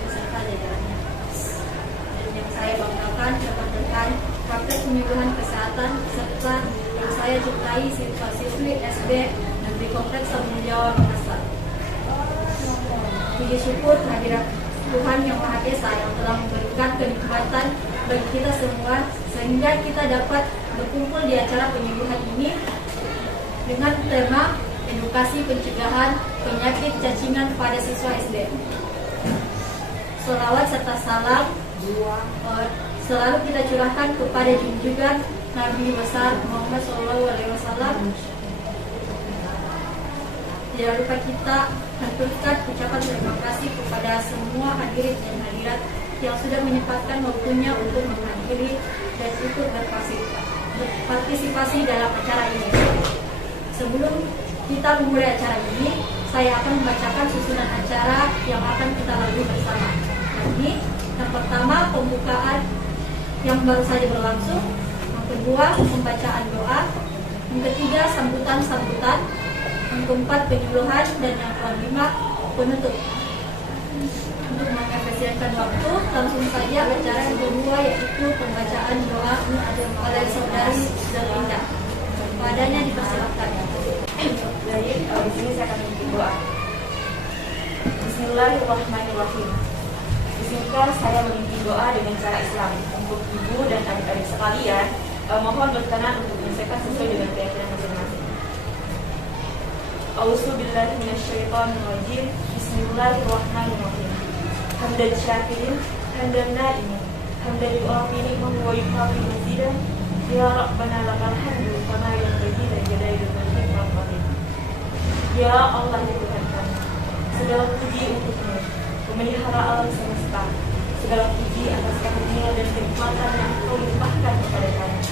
beserta jajarannya. Dan yang saya banggakan rekan-rekan praktek penyuluhan kesehatan serta yang saya cintai siswa-siswi SD Negeri Kompleks Tanggung Jawab Makassar. Puji syukur kehadirat Tuhan Yang Maha Esa yang telah memberikan kenikmatan bagi kita semua sehingga kita dapat berkumpul di acara penyuluhan ini dengan tema edukasi pencegahan penyakit cacingan pada siswa SD. Sholawat serta salam selalu kita curahkan kepada junjungan Nabi besar Muhammad SAW. Jangan lupa kita haturkan ucapan terima kasih kepada semua hadirin dan hadirat yang sudah menyempatkan waktunya untuk menghadiri dan ikut berpartisipasi dalam acara ini. Sebelum kita memulai acara ini, saya akan membacakan susunan acara yang akan kita lalui bersama. Ini yang pertama pembukaan yang baru saja berlangsung, yang kedua pembacaan doa, yang ketiga sambutan-sambutan, yang keempat penyuluhan, dan yang kelima penutup. Untuk mengefisienkan waktu, langsung saja acara yang kedua yaitu pembacaan doa oleh saudari Zalinda. Padanya dipersilakan. Baik, di sini saya akan memimpin doa. Bismillahirrahmanirrahim. Izinkan saya memimpin doa dengan cara Islam untuk ibu dan adik-adik sekalian. Mohon berkenan untuk menyelesaikan sesuai dengan keyakinan masing-masing. A'udzubillahi minasyaitonirrajim. Bismillahirrahmanirrahim. Hamdan syakirin, hamdan na'imin, hamdan yu'afi ni'mahu wa yu'afi mazidan. Ya Rabbana lakal hamdu kama yanbaghi li jalaili wajhika wa qadri. Ya Allah ya Tuhan kami, segala puji untukmu, pemelihara alam semesta. Segala puji atas karunia dan kenikmatan yang Engkau limpahkan kepada kami.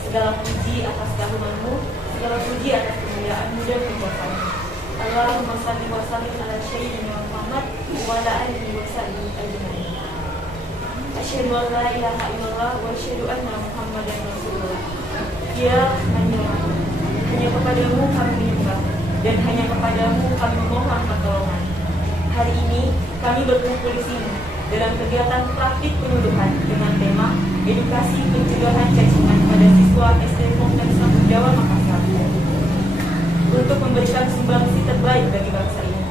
Segala puji atas karunia-Mu, segala puji atas kemuliaan-Mu dan kekuasaanmu. Allahumma salli wa sallim ala sayyidina Muhammad wa ala alihi wa sahbihi ajma'in. Asyhadu an la ilaha illallah wa asyhadu anna Muhammadan Rasulullah. Ya Rahman, hanya kepadamu kami menyembah dan hanya kepadamu kami memohon pertolongan. Hari ini kami berkumpul di sini dalam kegiatan praktik penyuluhan dengan tema edukasi pencegahan cacingan pada siswa SD Kompleks Tanggung Jawab Makassar untuk memberikan sumbangsi terbaik bagi bangsa ini.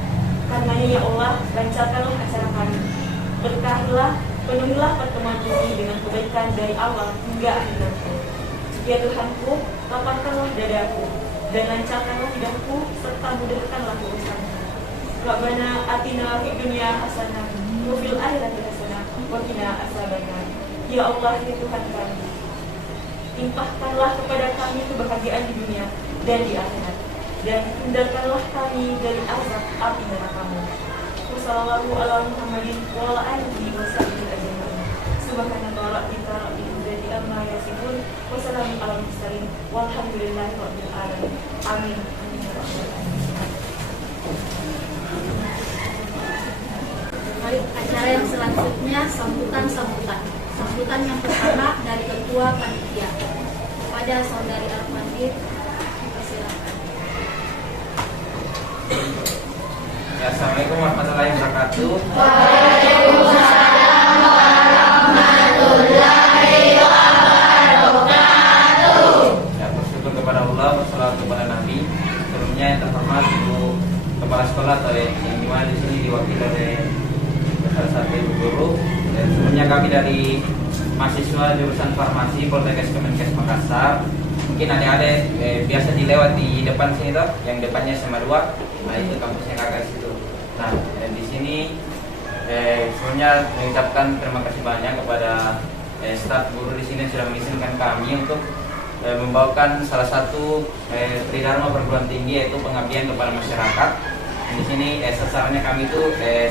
Karenanya ya Allah, lancarkanlah acara kami, berkahilah, penuhilah pertemuan ini dengan kebaikan dari awal hingga akhir nanti. Ya Tuhanku, lapangkanlah dadaku dan lancarkanlah hidupku serta mudahkanlah urusanku. Rabbana atina fid dunya hasanah wa fil akhirati hasanah wa qina adzabannar. Ya Allah ya Tuhan kami, limpahkanlah kepada kami kebahagiaan di dunia dan di akhirat, dan hindarkanlah kami dari azab api neraka-Mu. Wassallallahu ala Muhammadin wa ala alihi wa sahbihi ajma'in. Subhanallah rabbika rabbil izzati amma yasifun wa salamun alal mursalin walhamdulillahi rabbil alamin. Amin. Baik, acara yang selanjutnya sambutan-sambutan. Sambutan yang pertama dari Ketua Panitia kepada Saudari Al-Fadhil. Silakan. Ya, Assalamualaikum warahmatullahi wabarakatuh. Waalaikumsalam warahmatullahi wabarakatuh. Ya, bersyukur kepada Allah, wassalatu kepada Nabi. Sebelumnya yang terhormat Ibu Kepala Sekolah atau yang dimana di sini diwakili oleh salah satu ibu guru. Dan sebelumnya kami dari mahasiswa jurusan farmasi Poltekkes Kemenkes Makassar. Mungkin adik-adik biasa dilewat di depan sini toh, yang depannya SMA 2. Nah, itu kampusnya kakak situ. Nah, dan di sini sebelumnya mengucapkan terima kasih banyak kepada staf guru di sini yang sudah mengizinkan kami untuk membawakan salah satu tridharma perguruan tinggi, yaitu pengabdian kepada masyarakat. Dan di sini sasarannya kami itu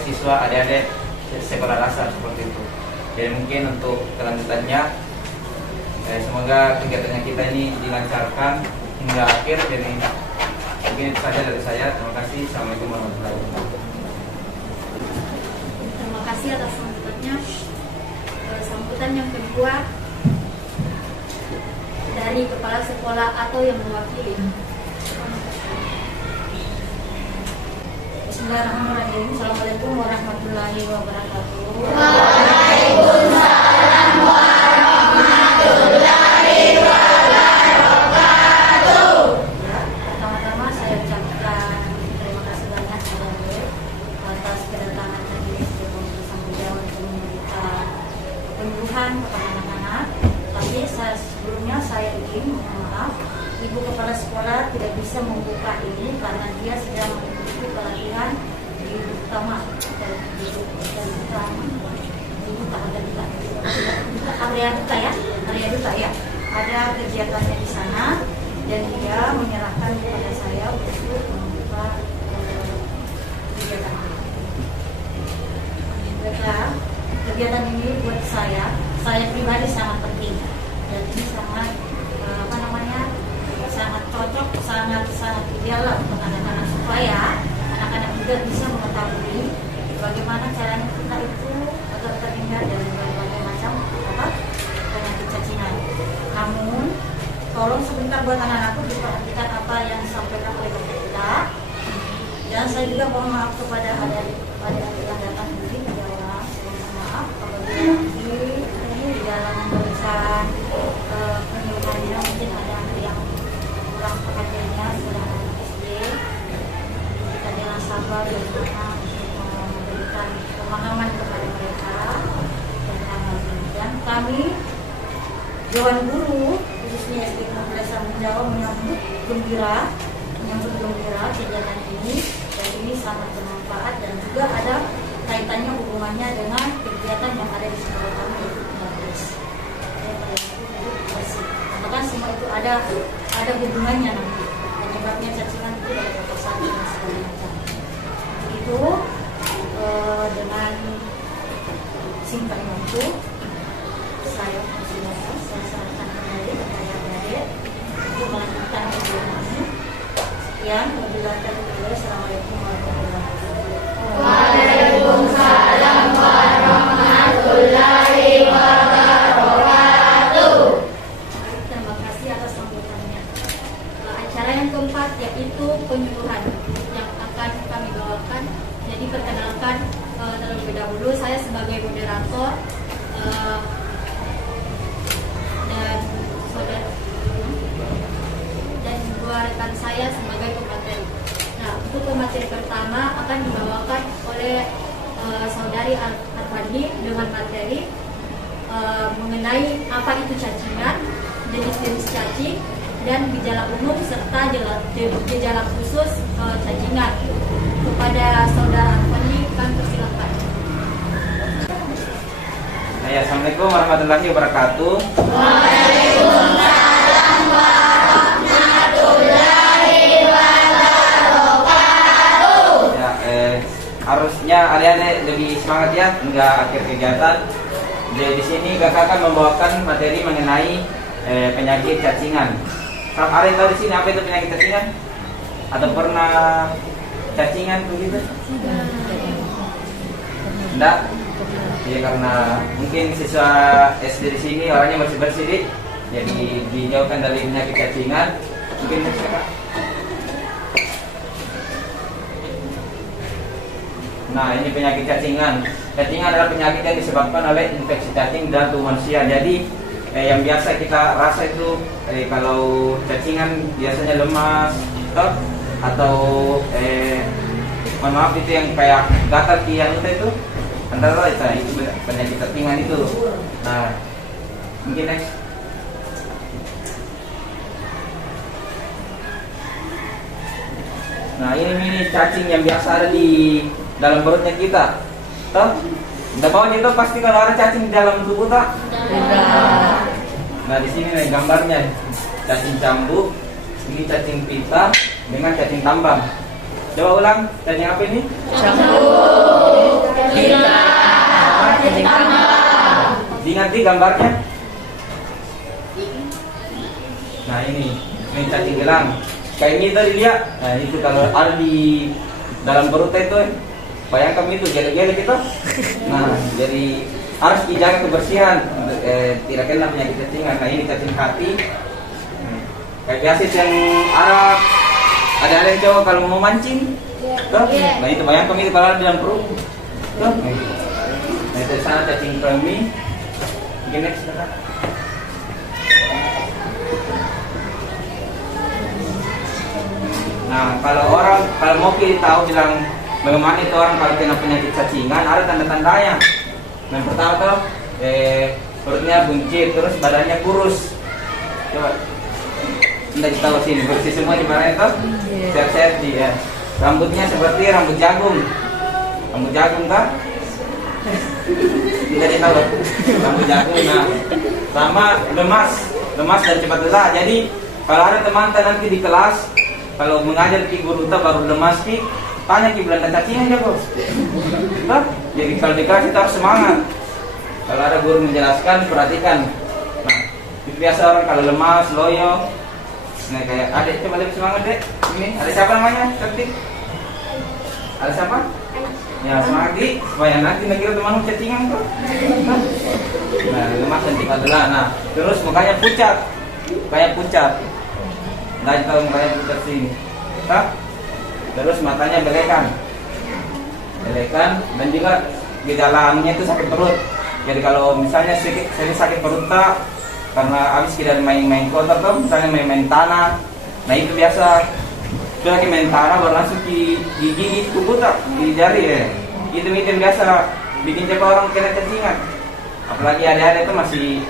siswa adik-adik sekolah dasar seperti itu. Jadi mungkin untuk kelanjutannya semoga kegiatannya kita ini dilancarkan hingga akhir. Jadi mungkin itu saja dari saya. Terima kasih. Assalamualaikum warahmatullahi wabarakatuh. Terima kasih atas sambutannya. Sambutan yang kedua dari kepala sekolah atau yang mewakili. Bismillahirrahmanirrahim. Assalamualaikum warahmatullahi wabarakatuh. Ya, pertama-tama saya ucapkan terima kasih banyak kepada Beliau atas kedatangannya di Komisi Tanggung Jawab untuk memberikan penyuluhan kepada anak-anak. Tapi sebelumnya saya ingin mohon maaf, Ibu Kepala Sekolah tidak bisa membuka ini karena dia sedang mengikuti pelatihan di utama dan di utama area duta ya, area duta ya. Ada kegiatannya di sana dan dia menyerahkan kepada saya untuk membuka kegiatan ini. Baiklah, kegiatan ini buat saya pribadi sangat penting dan ini sangat sangat cocok, sangat ideal lah untuk anak-anak supaya anak-anak juga bisa mengetahui bagaimana caranya kita itu agar terhindar dari berbagai macam penyakit cacingan. Namun, tolong sebentar buat anak-anakku diperhatikan apa yang disampaikan oleh dokter kita. Dan saya juga mohon maaf kepada adik-adik yang datang di orang. Mohon maaf apabila nanti ini di dalam memberikan penyuluhannya mungkin ada yang kurang perhatiannya sedang SD. Kita jangan sabar bagaimana untuk memberikan pemahaman kepada mereka tentang hal ini. Dan kami Dewan Guru khususnya SD 16 Tanggung Jawab menyambut gembira kegiatan ini dan ini sangat bermanfaat dan juga ada kaitannya hubungannya dengan kegiatan yang ada di sekolah kami yaitu Pindaris. Bahkan semua itu ada hubungannya nanti. Penyebabnya cacingan itu ada satu dan segala macam. Itu dengan singkatnya itu saya sarankan kembali kepada adik-adik untuk melanjutkan kegiatan ini. Sekian, wabillahi taufiq. Assalamualaikum warahmatullahi wabarakatuh. Waalaikumsalam warahmatullahi wabarakatuh. Terima kasih atas sambutannya. Acara yang keempat yaitu penyuluhan yang akan kami bawakan. Jadi perkenalkan terlebih dahulu saya sebagai moderator dan saudara dan dua rekan saya sebagai pemateri. Nah, untuk pemateri pertama akan dibawakan oleh saudari Arfandi dengan materi mengenai apa itu cacingan, jenis-jenis cacing, dan gejala umum serta gejala khusus cacingan. Kepada saudara Arfandi, kami persilakan. Assalamualaikum warahmatullahi wabarakatuh. Waalaikumsalam warahmatullahi wabarakatuh. Ya, harusnya adik-adik lebih semangat ya hingga akhir kegiatan. Jadi di sini kakak akan membawakan materi mengenai penyakit cacingan. Ada yang tahu di sini apa itu penyakit cacingan? Atau pernah cacingan begitu? Enggak? Ya karena mungkin siswa SD di sini orangnya masih bersih, jadi dijauhkan dari penyakit cacingan. Mungkin siapa? Nah, ini penyakit cacingan. Cacingan adalah penyakit yang disebabkan oleh infeksi cacing dalam tubuh manusia. Jadi yang biasa kita rasa itu kalau cacingan biasanya lemas atau mohon maaf itu yang kayak gatal di yang itu antara itu penyakit cacingan itu. Nah, mungkin next. Nah, ini cacing yang biasa ada di dalam perutnya kita. Toh? Udah mau itu pasti kalau ada cacing di dalam tubuh tak? Nah, di sini nih gambarnya cacing cambuk, ini cacing pita dengan cacing tambang. Coba ulang, cacing apa ini? Cambuk, pita, cacing tambang. Diingat di gambarnya. Nah, ini cacing gelang. Kayak ini tadi lihat. Nah, itu kalau ada di dalam perut itu, bayangkan itu gele-gele gitu. Nah, jadi harus dijaga kebersihan, tidak kena penyakit cacingan. Nah, ini cacing hati. Kayak biasa yang Arab Ada yang cowok kalau mau mancing? Tuh, nah itu bayangkan itu kalau ada di dalam perut. Tuh, nah itu sana cacing kremi. Oke, next. Nah, kalau mau kita tahu bilang bagaimana itu orang kalau kena penyakit cacingan, ada tanda-tandanya. Yang pertama tuh, perutnya buncit, terus badannya kurus. Coba, kita tahu sini, bersih semua di mana itu? Sehat-sehat ya. Rambutnya seperti rambut jagung. Rambut jagung kan? Kita tahu rambut jagung. Nah, sama lemas dan cepat lelah. Jadi kalau ada teman nanti di kelas, kalau mengajar ki guru baru lemas ki, tanya ki Belanda cacingan ya bos. Jadi kalau di kelas kita harus semangat. Kalau ada guru menjelaskan, perhatikan. Nah, itu biasa orang kalau lemas, loyo. Nah kayak adik coba lebih semangat dek. Ini ada siapa namanya? Cantik. Ada siapa? Ya semangat di supaya nanti kira temanmu cacingan tuh. Nah lemas cantik adalah. Nah terus mukanya pucat, kayak pucat. Nah tahu mukanya pucat sini. Terus matanya belekan dan juga gejalanya itu sakit perut. Jadi kalau misalnya saya sakit perut tak karena habis kita main-main kotor tuh, misalnya main-main tanah, nah itu biasa. Sudah lagi main tanah baru langsung di gigi kuku tak di jari ya. Itu biasa bikin cepat orang kena cacingan. Apalagi adik-adik itu masih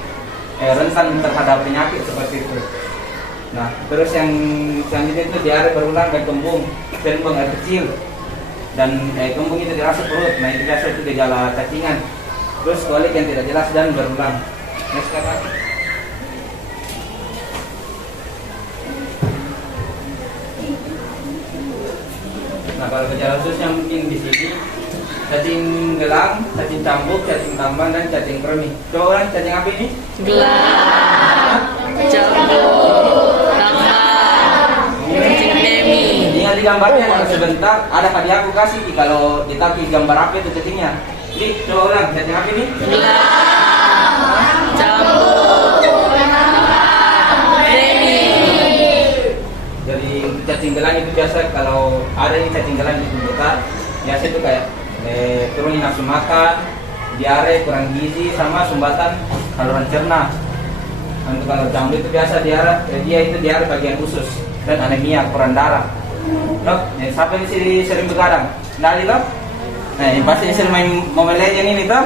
rentan terhadap penyakit seperti itu. Nah terus yang selanjutnya itu diare berulang dan kembung air kecil dan kembung itu dirasa perut. Nah itu biasa itu gejala cacingan. Terus kolik yang tidak jelas dan berulang. Next kakak. Nah kalau gejala khusus yang mungkin di sini cacing gelang, cacing cambuk, cacing tambang dan cacing kremi. Coba orang cacing apa ini? Gelang, cambuk, tambang, cacing kremi. Ingat di gambarnya kalau sebentar ada hadiah aku kasih kalau di kaki gambar apa itu cacingnya. Jadi coba ulang cacing apa ini? Gelang, cambuk, tambang, kremi. Jadi cacing gelang itu biasa kalau ada yang cacing gelang di tubuh biasa itu kayak turunnya nafsu makan, diare, kurang gizi, sama sumbatan saluran cerna. Untuk kalau cambuk itu biasa dia itu diare bagian usus dan anemia, kurang darah. Loh, siapa yang sering begadang? Dari loh? Nah, yang pasti sering main Mobile Legends ini toh.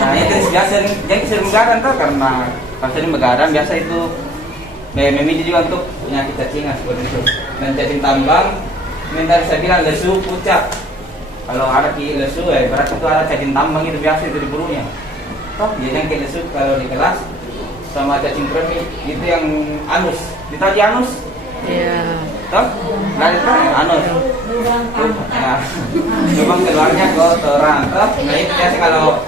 Nah, itu biasa jadi sering begadang toh karena kalau sering begadang biasa itu memicu juga untuk penyakit cacingan seperti itu. Dan cacing tambang, tadi saya bilang lesu, pucat. Kalau ada di lesu, berarti itu ada cacing tambang itu biasa itu di perutnya. Toh, jadi yang lesu kalau di kelas sama cacing kremi itu yang anus. Ditaji anus? Iya. Toh, nah itu anus. Nah, memang keluarnya kotoran. Toh, nah itu biasa kalau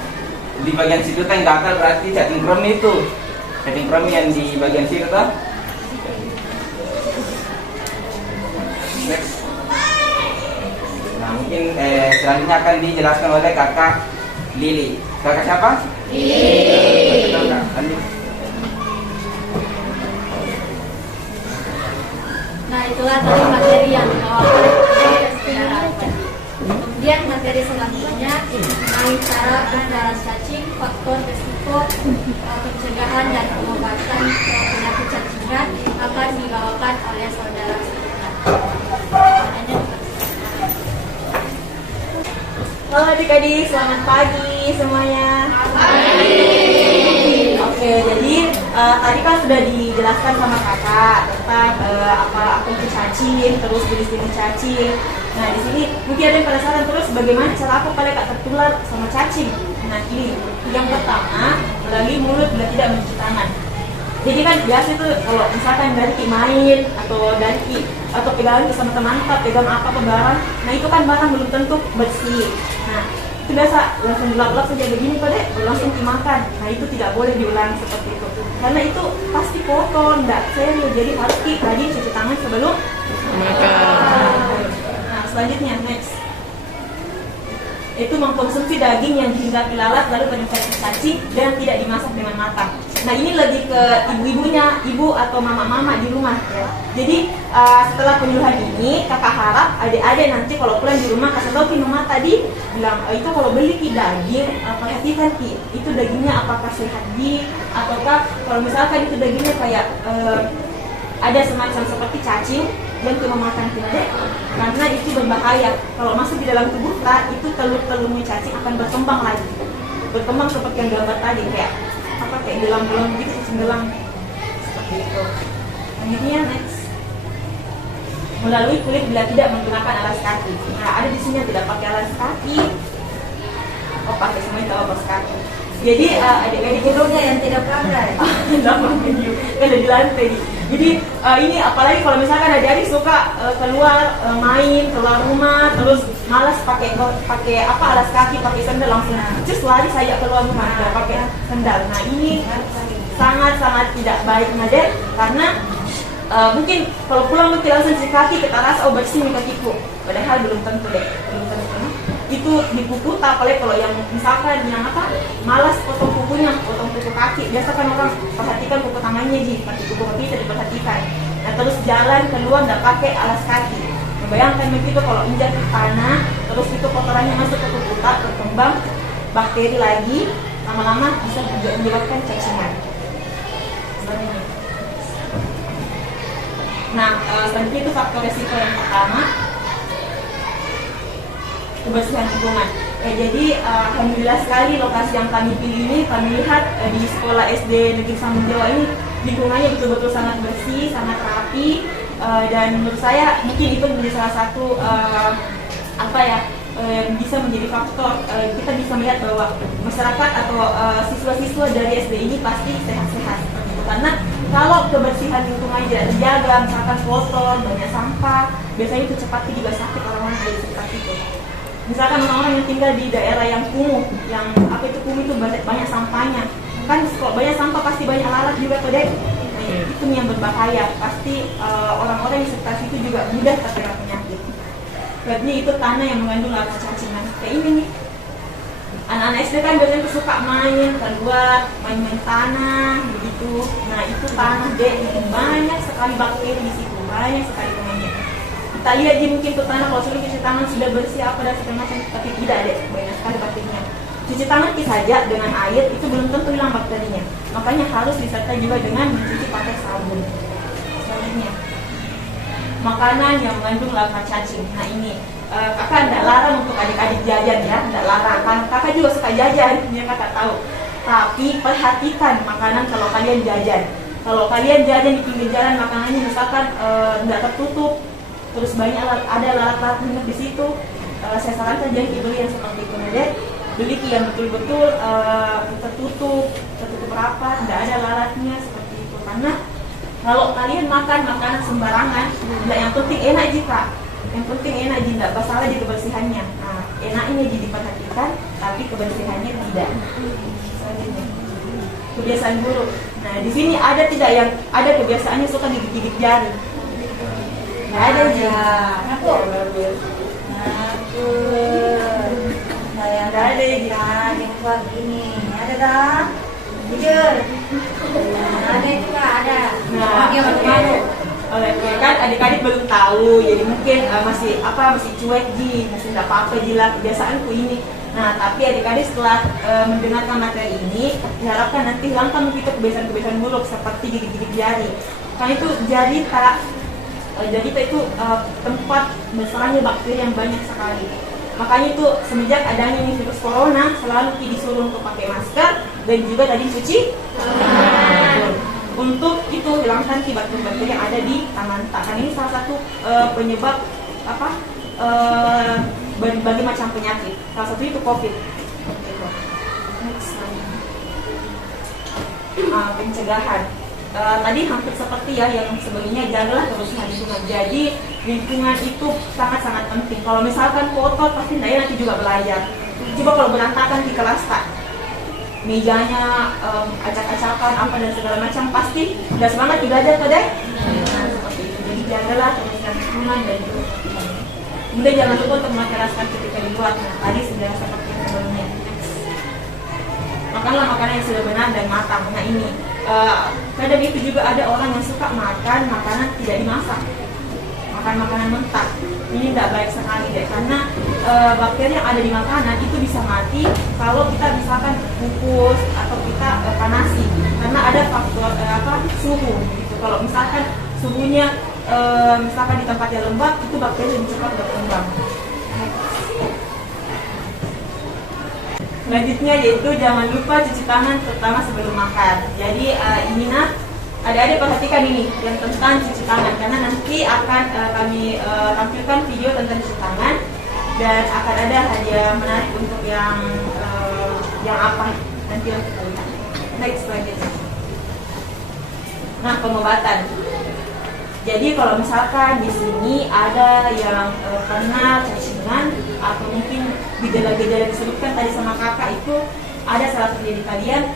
di bagian situ kan gatal berarti cacing kremi itu. Cacing kremi yang di bagian situ toh. Next. Nah mungkin selanjutnya akan dijelaskan oleh kakak Lili. Kakak siapa? Lili. Nah itulah tadi materi yang dibawakan oleh saudara. Kemudian materi selanjutnya mengenai cara pengendalian cacing, faktor risiko, pencegahan dan pengobatan penyakit cacingan akan dibawakan oleh saudara. Halo adik-adik, selamat pagi semuanya. Oke, jadi tadi kan sudah dijelaskan sama kakak tentang apa itu cacing, terus jenis-jenis cacing. Nah di sini mungkin ada yang penasaran terus bagaimana cara aku kalian tak tertular sama cacing. Nah ini yang pertama melalui mulut bila tidak mencuci tangan. Jadi kan biasa itu kalau misalkan dari main atau pegangan bersama teman, pegang apa barang, nah itu kan barang belum tentu bersih. Nah itu biasa langsung gelap-gelap saja begini pada langsung dimakan. Nah itu tidak boleh diulangi seperti itu karena itu pasti kotor, tidak steril. Jadi harus rajin cuci tangan sebelum makan. Nah selanjutnya next. itu mengkonsumsi daging yang dihinggapi lalat lalu terinfeksi cacing dan tidak dimasak dengan matang. Nah ini lebih ke ibu-ibunya, ibu atau mama-mama di rumah ya. Jadi setelah penyuluhan ini kakak harap adik-adik nanti kalau pulang di rumah kasih tahu mama tadi bilang itu kalau beli daging perhatikan itu dagingnya apakah sehat ataukah kalau misalkan itu dagingnya kayak ada semacam seperti cacing, jangan cuma makan tidak, karena itu berbahaya. Kalau masuk di dalam tubuh kita, itu telur-telurnya cacing akan berkembang lagi, berkembang seperti yang gambar tadi kayak gelang-gelang gitu, gelang seperti itu. Selanjutnya next, melalui kulit bila tidak menggunakan alas kaki. Nah ada di sini yang tidak pakai alas kaki, pakai semua itu alas kaki. Jadi adik-adik Tidurnya yang tidak pakai. Ada di lantai. Jadi ini apalagi kalau misalkan adik-adik suka keluar main, keluar rumah, terus malas pakai alas kaki, pakai sandal langsung just lari saya keluar rumah nggak pakai sandal. Nah ini sangat tidak baik Nadek, karena mungkin kalau pulang mungkin langsung cuci kaki kita rasa bersih nih kakiku, padahal belum tentu deh, belum tentu. Itu di kuku, apalagi kalau yang misalkan yang malas potong kukunya, potong kuku kaki, biasa kan orang perhatikan kuku tangannya kaki kuku kaki tidak diperhatikan. Nah terus jalan keluar nggak pakai alas kaki. Bayangkan begitu kalau injak ke tanah, terus itu kotorannya masuk ke kuku berkembang bakteri lagi, lama-lama bisa juga menyebabkan cacingan. Nah selanjutnya itu faktor resiko yang pertama, kebersihan lingkungan. Jadi alhamdulillah sekali lokasi yang kami pilih ini kami lihat di sekolah SD Negeri Sambung Jawa ini lingkungannya betul-betul sangat bersih, sangat rapi, dan menurut saya mungkin itu menjadi salah satu bisa menjadi faktor kita bisa melihat bahwa masyarakat atau siswa-siswa dari SD ini pasti sehat-sehat. Karena kalau kebersihan lingkungan tidak terjaga, misalkan kotor, banyak sampah, biasanya itu cepat juga sakit orang-orang dari sekitar itu. Misalkan orang-orang yang tinggal di daerah yang kumuh, yang kumuh itu banyak sampahnya, kan kalau banyak sampah pasti banyak lalat juga tuh dek. Itu yang berbahaya, pasti orang-orang yang sekitar situ juga mudah terkena penyakit. Berarti itu tanah yang mengandung lalat cacingan. Kayak ini nih, anak-anak SD kan biasanya suka main keluar, main tanah begitu. Nah itu tanah dek, itu banyak sekali bakteri di situ, banyak sekali penyakit. Kita lihat mungkin tuh tanah kalau sudah cuci tangan sudah bersih apa dan segala macam, tapi tidak ada, banyak sekali bakterinya. Cuci tangan saja dengan air itu belum tentu hilang bakterinya, makanya harus disertai juga dengan mencuci pakai sabun. Selanjutnya, makanan yang mengandung lalat cacing. Nah ini kakak tidak larang untuk adik-adik jajan ya, tidak larang. Kan kakak juga suka jajan, ya kakak tahu. Tapi perhatikan makanan kalau kalian jajan. Kalau kalian jajan di pinggir jalan makanannya misalkan tidak tertutup, terus banyak ada lalat-lalat hidup di situ, saya sarankan jangan dibeli yang seperti itu deh. Beli yang betul-betul tertutup rapat, tidak ada lalatnya seperti itu. Karena kalau kalian makan makanan sembarangan, yang penting enak yang penting enak tidak masalah di kebersihannya. Nah, enaknya jadi diperhatikan, tapi kebersihannya tidak. Kebiasaan buruk. Nah, di sini ada tidak yang ada kebiasaannya suka gigit-gigit jari? Nggak ada aja. Aku. Saya nggak ada yang buat gini. Ada dah. Jujur. Ada juga ada. Nah, oleh kan adik-adik belum tahu, jadi mungkin masih cuek masih nggak apa-apa lah kebiasaanku ini. Nah, tapi adik-adik setelah mendengarkan materi ini, diharapkan nanti hilangkan kita kebiasaan-kebiasaan buruk seperti gigit-gigit jari. Karena itu jari itu tempat besarnya bakteri yang banyak sekali. Makanya itu semenjak adanya ini virus corona selalu disuruh untuk pakai masker dan juga tadi cuci untuk itu hilangkan bakteri-bakteri yang ada di tangan. Karena ini salah satu penyebab berbagai macam penyakit. Salah satu itu COVID. Pencegahan. Tadi hampir seperti ya yang sebelumnya, jagalah kebersihan lingkungan. Jadi lingkungan itu sangat-sangat penting. Kalau misalkan kotor pasti tidak nanti juga belajar. Coba kalau berantakan di kelas tak, mejanya acak-acakan apa dan segala macam, pasti tidak semangat belajar tuh deh. Nah, seperti itu. Jadi jagalah kebersihan lingkungan dan juga Kemudian jangan lupa untuk menceraskan ketika di luar. Nah, tadi sudah seperti yang sebelumnya. Makanlah makanan yang sudah benar dan matang. Nah ini, kadang itu juga ada orang yang suka makan makanan tidak dimasak, makan makanan mentah. Ini tidak baik sekali deh, karena bakteri yang ada di makanan itu bisa mati kalau kita misalkan kukus atau kita panasi, karena ada faktor suhu. Gitu. Kalau misalkan suhunya misalkan di tempat yang lembab, itu bakteri lebih cepat berkembang. Selanjutnya yaitu jangan lupa cuci tangan terutama sebelum makan. Jadi ini adik-adik perhatikan ini yang tentang cuci tangan, karena nanti akan kami tampilkan video tentang cuci tangan dan akan ada hadiah menarik untuk yang apa nanti yang kita lihat. Next selanjutnya. Nah, pengobatan. Jadi kalau misalkan di sini ada yang kena cacingan atau mungkin gejala-gejala yang disebutkan tadi sama kakak, itu ada salah satu dari kalian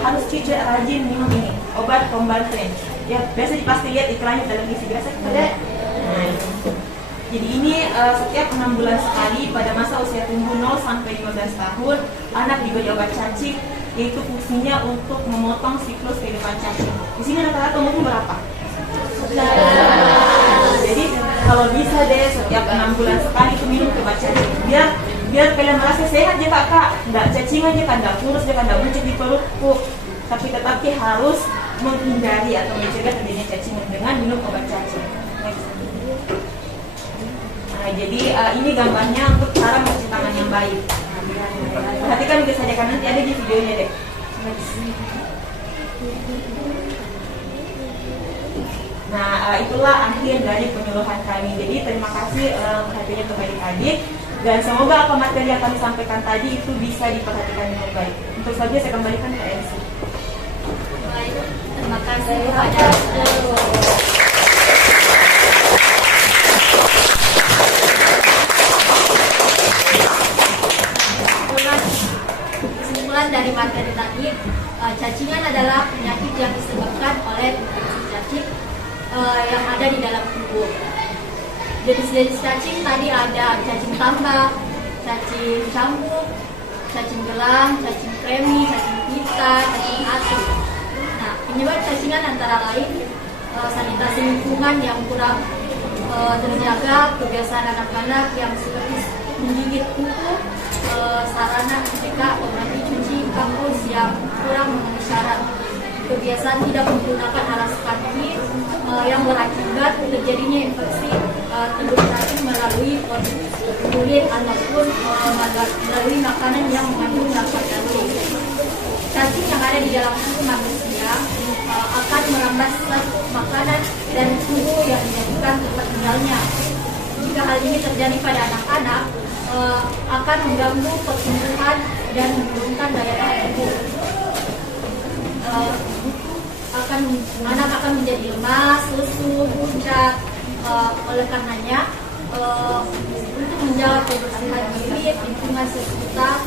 harus tidak rajin minum ini obat pembanten. Ya biasa pasti lihat iklannya dalam gizi biasa kita lihat. Nah, itu. Jadi ini setiap 6 bulan sekali pada masa usia tumbuh 0 sampai 15 tahun anak diberi obat cacing, yaitu fungsinya untuk memotong siklus kehidupan cacing. Di sini rata-rata umurnya berapa? Jadi kalau bisa deh setiap 6 bulan sekali itu minum obat cacing, biar kalian merasa sehat ya kakak, nggak cacingan ya kan, nggak kurus ya kan, nggak buncit di perutku, tapi tetapi harus menghindari atau mencegah terjadinya cacingan dengan minum obat cacing. Nah, jadi ini gambarnya untuk cara mencuci tangan yang baik. Perhatikan bisa saja kan, nanti ada di videonya deh. Nah, itulah akhir dari penyuluhan kami. Jadi terima kasih perhatiannya untuk adik-adik, dan semoga apa materi yang kami sampaikan tadi itu bisa diperhatikan dengan baik. Untuk saja saya kembalikan ke MC. Baik, terima kasih kepada kesimpulan dari materi tadi. Cacingan adalah penyakit yang disebabkan oleh infeksi cacing yang ada di dalam tubuh. Jenis-jenis cacing tadi ada cacing tambak, cacing cambuk, cacing gelang, cacing kremi, cacing pita, cacing ati. Nah, penyebab cacingan antara lain sanitasi lingkungan yang kurang terjaga, kebiasaan anak-anak yang seperti menggigit kuku, sarana ketika pembantu cuci kampus yang kurang memenuhi syarat, kebiasaan tidak menggunakan alas kaki yang berakibat terjadinya infeksi timbul cacing melalui kulit ataupun melalui makanan yang mengandung zat cacing. Cacing yang ada di dalam tubuh manusia akan merambat satu makanan dan tubuh yang dijadikan tempat tinggalnya. Jika hal ini terjadi pada anak-anak, akan mengganggu pertumbuhan dan menurunkan daya tahan tubuh. Anak akan menjadi lemas, lesu, pucat. Oleh karenanya, untuk menjaga kebersihan diri, lingkungan sekitar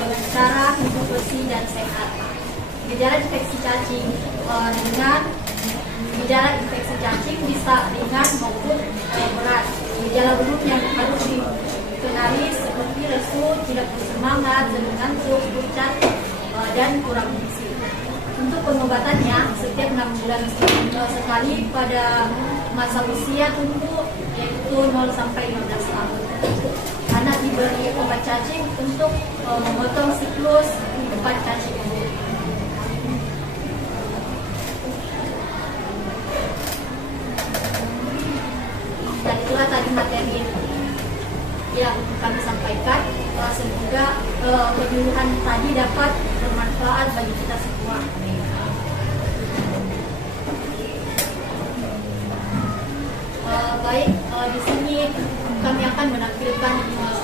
dengan cara hidup bersih dan sehat. Gejala infeksi cacing dengan gejala infeksi cacing bisa ringan maupun berat. Gejala umum yang harus dikenali seperti lesu, tidak bersemangat, ngantuk, pucat, dan kurang gizi. Untuk pengobatannya, setiap 6 bulan sekali pada masa usia tumbuh, yaitu 0 sampai 15 tahun. Anak diberi obat cacing untuk memotong siklus kehidupan cacing. Dan itulah tadi materi yang kami sampaikan. Semoga penyuluhan tadi dapat bermanfaat bagi kita semua. Baik, di sini kami akan menampilkan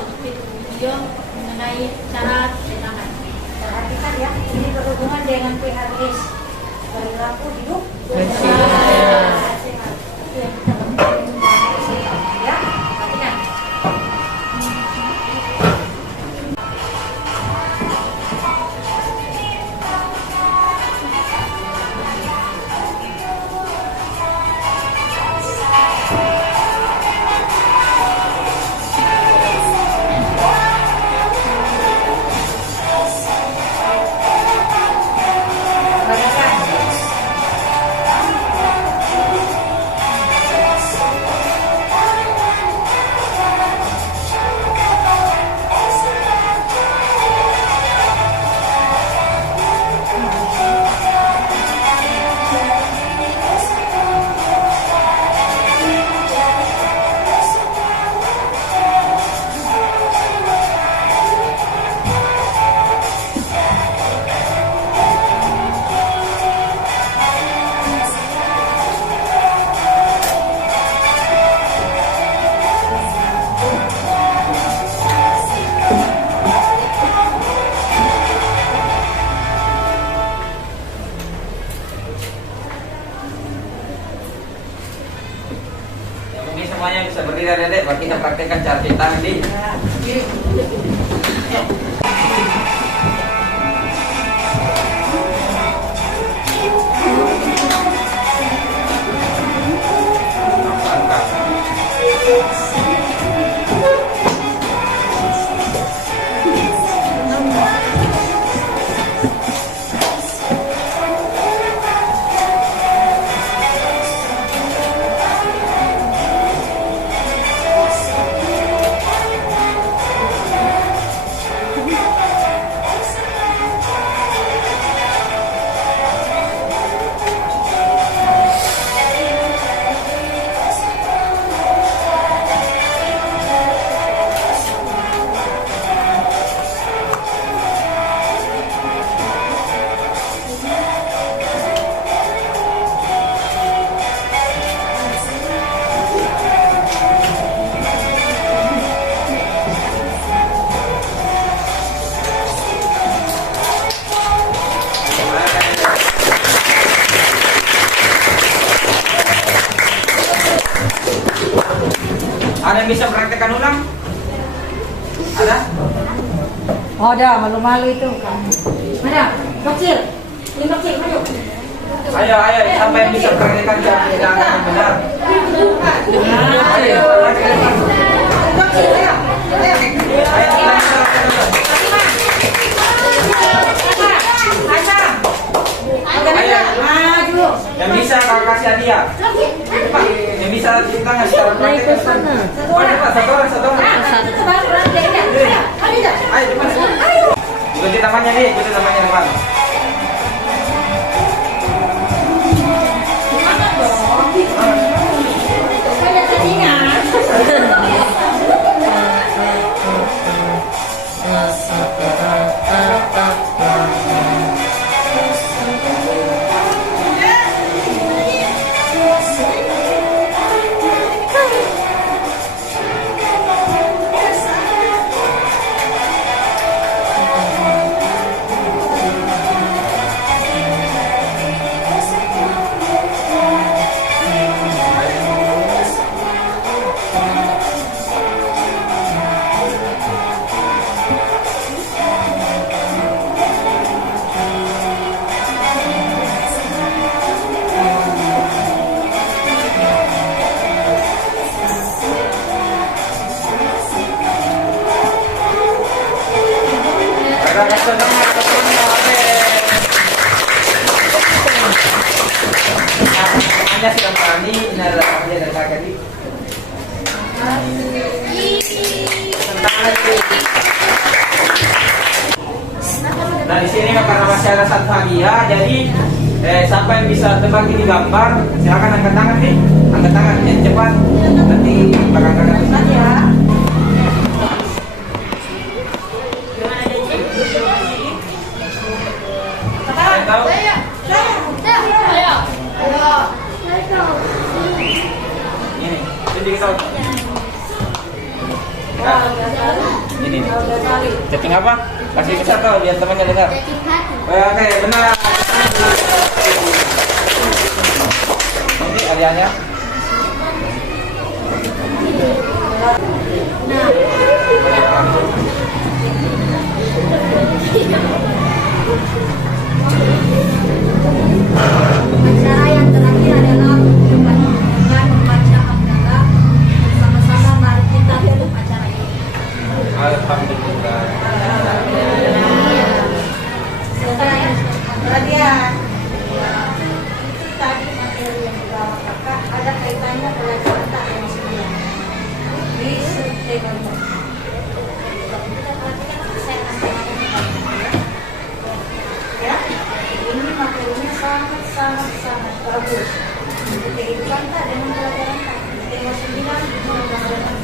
sedikit video mengenai cara cuci tangan. Perhatikan ya, ini berhubungan dengan pH. Perilaku hidup sehat. Itu yang kita temukan ya. Perhatikan. berdiri Dedek, buat kita praktekkan cara cuci tangan di. Ada yang bisa praktekkan ulang? Ada? Oh, ada malu-malu itu kan. Mana? Kecil. Ini kecil, ayo. Ayo, sampai yang bisa praktekkan cara cuci tangan yang benar. Ayo. Kecil, ayo. Maju. Yang bisa kakak kasih hadiah. Yang bisa cuci tangan secara praktek. Mana Pak? Satu orang. Ayo, di mana? Ikuti namanya nih, ikuti namanya depan. Namanya sudah berani, ini adalah namanya dari kakak tadi. Nah di sini karena masih ada satu hadiah, jadi siapa yang bisa tebak ini gambar, silakan angkat tangan nih, angkat tangan yang cepat, nanti bakal angkat Ya. Saya tahu. Ini, jadi kita ini. Chatting apa? Kasih ke satu biar temannya dengar. Oke, benar. Ini hadiahnya. Acara yang terakhir adalah dengan membaca Hamdalah. Bersama-sama mari kita tutup acara ini. Alhamdulillah. Perhatian. Itu tadi materi yang dibawa kakak ada kaitannya pelajaran tak yang sembilan. Di tema. Ya, ini materinya sangat bagus. Kehidupan tak dengan pelajaran tak. Tema 9 pelajaran tak.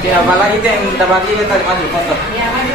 Oke, apalagi itu yang kita bagi kita maju foto. Ya, maju.